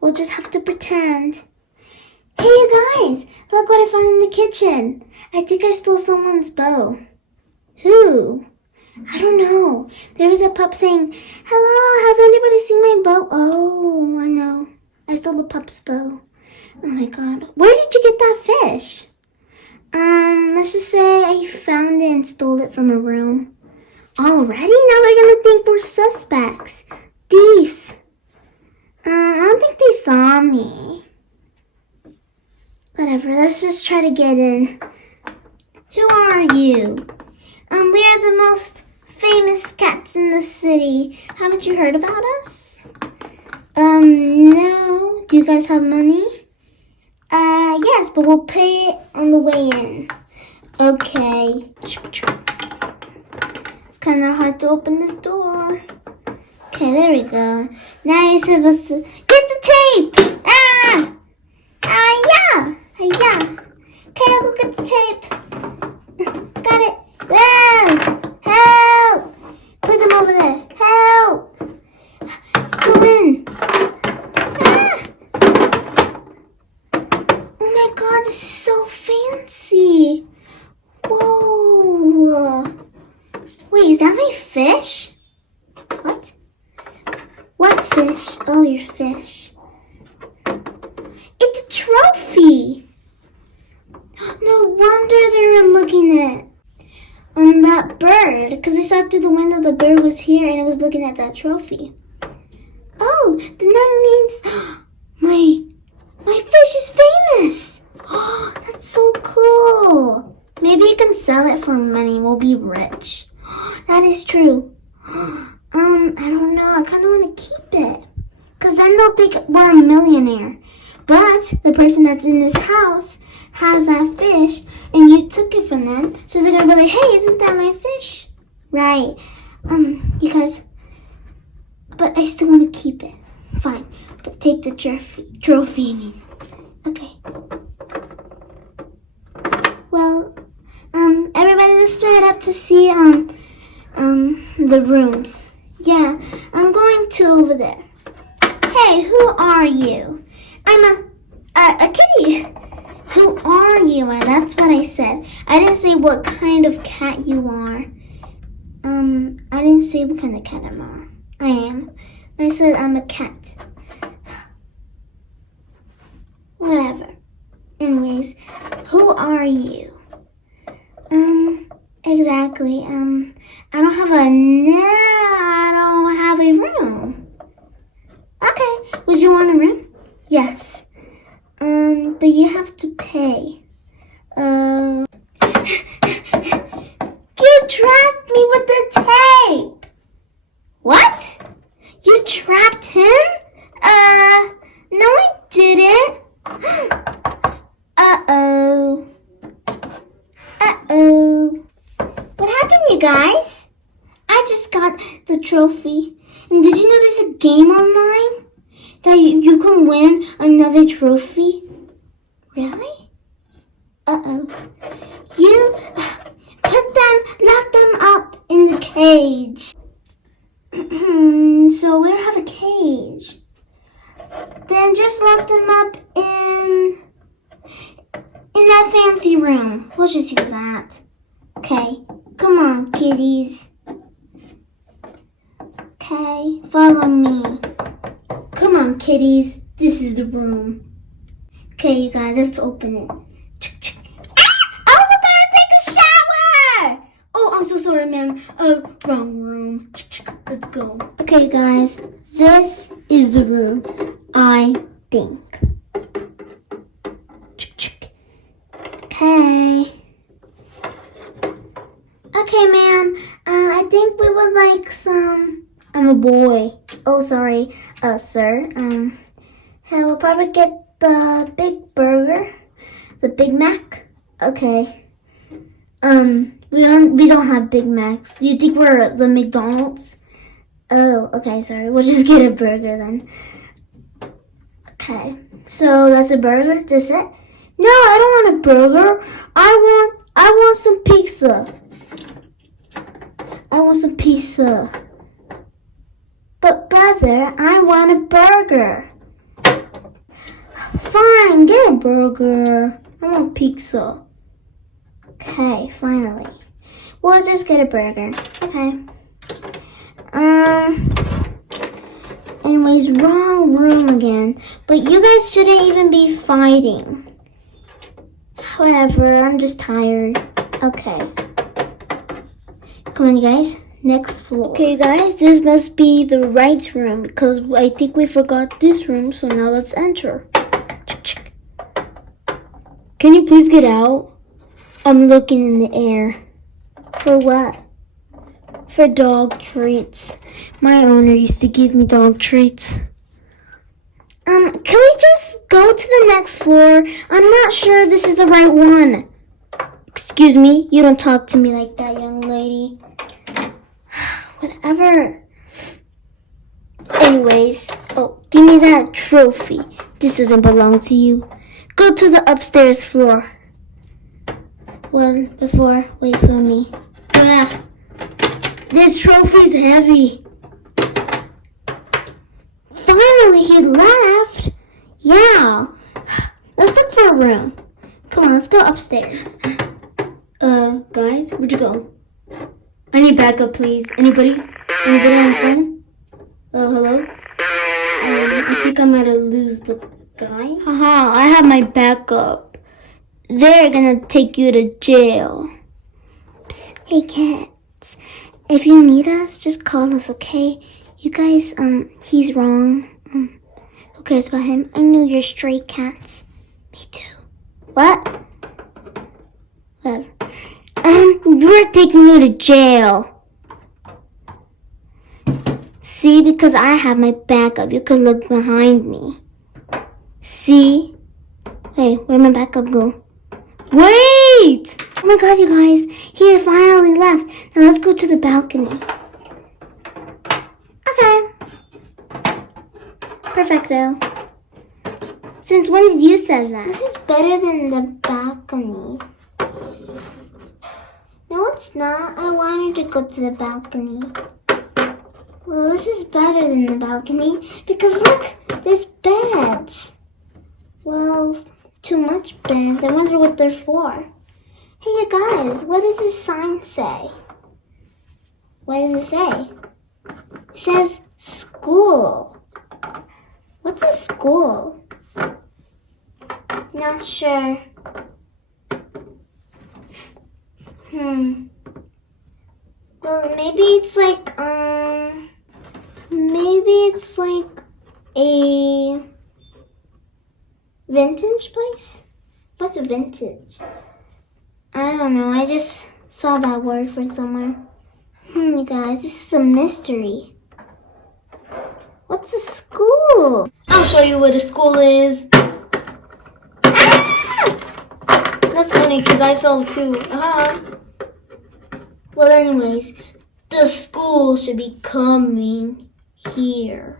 We'll just have to pretend. Hey, you guys! Look what I found in the kitchen. I think I stole someone's bow. Who? I don't know. There was a pup saying, "Hello, has anybody seen my bow?" Oh, I know. I stole the pup's bow. Oh my god. Where did you get that fish? Let's just say I found it and stole it from a room. Already? Now they're gonna think we're suspects. Thieves. I don't think they saw me. Whatever, let's just try to get in. Who are you? We are the most famous cats in the city. Haven't you heard about us? No. Do you guys have money? Yes, but we'll pay it on the way in. Okay. It's kind of hard to open this door. Okay, there we go. Now you're supposed to get the tape. Yeah. Okay, I'll go get the tape. Got it. Help! Put them over there. Help! Go in. Oh my god, this is so fancy. Whoa. Wait, is that my fish? What? What fish? Oh, your fish. It's a trophy. No wonder they were looking at that bird, because I saw through the window the bird was here and it was looking at that trophy. Oh, then that means my fish is famous. Oh, that's so cool. Maybe you can sell it for money. We'll be rich. That is true. I don't know. I kind of want to keep it, because then they'll think we're a millionaire. But the person that's in this house has that fish, and you took it from them, so they're gonna be like, "Hey, isn't that my fish?" Right? You guys. But I still want to keep it. Fine, but take the trophy. I mean, okay. Well, everybody, let's split up to see the rooms. Yeah, I'm going to over there. Hey, who are you? I'm a kitty. Who are you? And that's what I said. I didn't say what kind of cat you are. I didn't say what kind of cat I am. I said I'm a cat. Whatever. Anyways, who are you? Exactly. I don't have a room. Okay. Would you want a room? Yes. But you have to pay. You trapped me with the tape. What? You trapped him? No, I didn't. Uh-oh. What happened, you guys? I just got the trophy. And did you know there's a game online that you can win another trophy? Really? Uh-oh. You lock them up in the cage. So we don't have a cage. Then just lock them up in that fancy room. We'll just use that. Okay. Come on, kitties. Okay, follow me. Come on, kitties. This is the room. Okay, you guys, let's open it. I was about to take a shower! Oh, I'm so sorry, ma'am. Wrong room. Let's go. Okay, guys, this is the room, I think. Okay. Okay, ma'am. I think we would like some... I'm a boy. Oh, sorry, sir. We'll probably get the big burger, the Big Mac. Okay. We don't have Big Macs. Do you think we're the McDonald's? Oh, okay, sorry. We'll just get a burger then. Okay. So that's a burger, just it? No, I don't want a burger. I want some pizza. I want some pizza. But brother, I want a burger. Fine, get a burger. I want pizza. Okay, finally. We'll just get a burger. Okay. Anyways, wrong room again. But you guys shouldn't even be fighting. Whatever, I'm just tired. Okay. Come on, you guys. Next floor. Okay, guys, this must be the right room because I think we forgot this room, so now let's enter. Can you please get out? I'm looking in the air. For what? For dog treats. My owner used to give me dog treats. Can we just go to the next floor? I'm not sure this is the right one. Excuse me, you don't talk to me like that, young lady. Whatever. Anyways, oh, give me that trophy. This doesn't belong to you. Go to the upstairs floor. Well, wait for me. Yeah. This trophy's heavy. Finally, he left. Yeah. Let's look for a room. Come on, let's go upstairs. Guys, where'd you go? I need backup, please. Anybody? Anybody on the phone? Hello? I think I might have lose the guy. Haha, I have my backup. They're gonna take you to jail. Psst, hey cats. If you need us, just call us, okay? You guys, he's wrong. Who cares about him? I know you're stray cats. Me too. What? Whatever. We're taking you to jail. See, because I have my backup, you could look behind me. See? Hey, where'd my backup go? Wait! Oh my god, you guys, he finally left. Now let's go to the balcony. Okay. Perfecto. Since when did you say that? This is better than the balcony. No, it's not. I wanted to go to the balcony. Well, this is better than the balcony because look, there's beds. Well, too much beds. I wonder what they're for. Hey, you guys, what does this sign say? What does it say? It says school. What's a school? Not sure. Well, maybe it's like a vintage place? What's a vintage? I don't know. I just saw that word for somewhere. You guys, this is a mystery. What's a school? I'll show you what a school is. Ah! That's funny because I fell too. Well, anyways, the school should be coming here.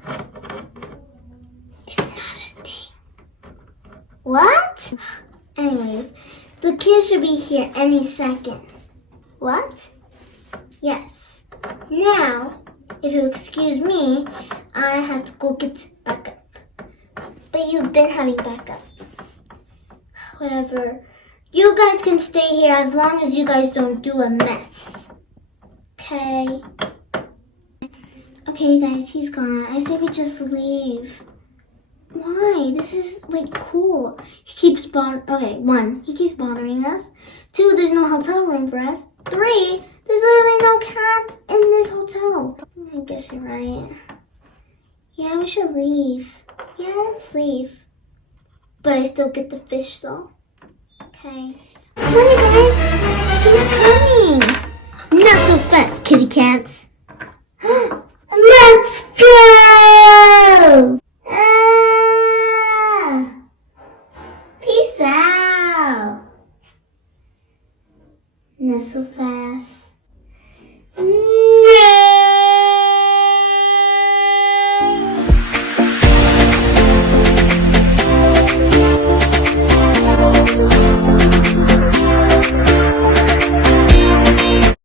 It's not a thing. What? Anyways, the kids should be here any second. What? Yes. Now, if you excuse me, I have to go get backup. But you've been having backup. Whatever. You guys can stay here as long as you guys don't do a mess. Okay. Okay, guys, he's gone. I say we just leave. Why? This is like cool. He keeps okay, 1, he keeps bothering us. 2, there's no hotel room for us. 3, there's literally no cats in this hotel. I guess you're right. Yeah, we should leave. Yeah, let's leave. But I still get the fish though. Okay. Come on, you guys. He's coming. Not so fast, kitty cats. Let's go! Peace out. Not so fast.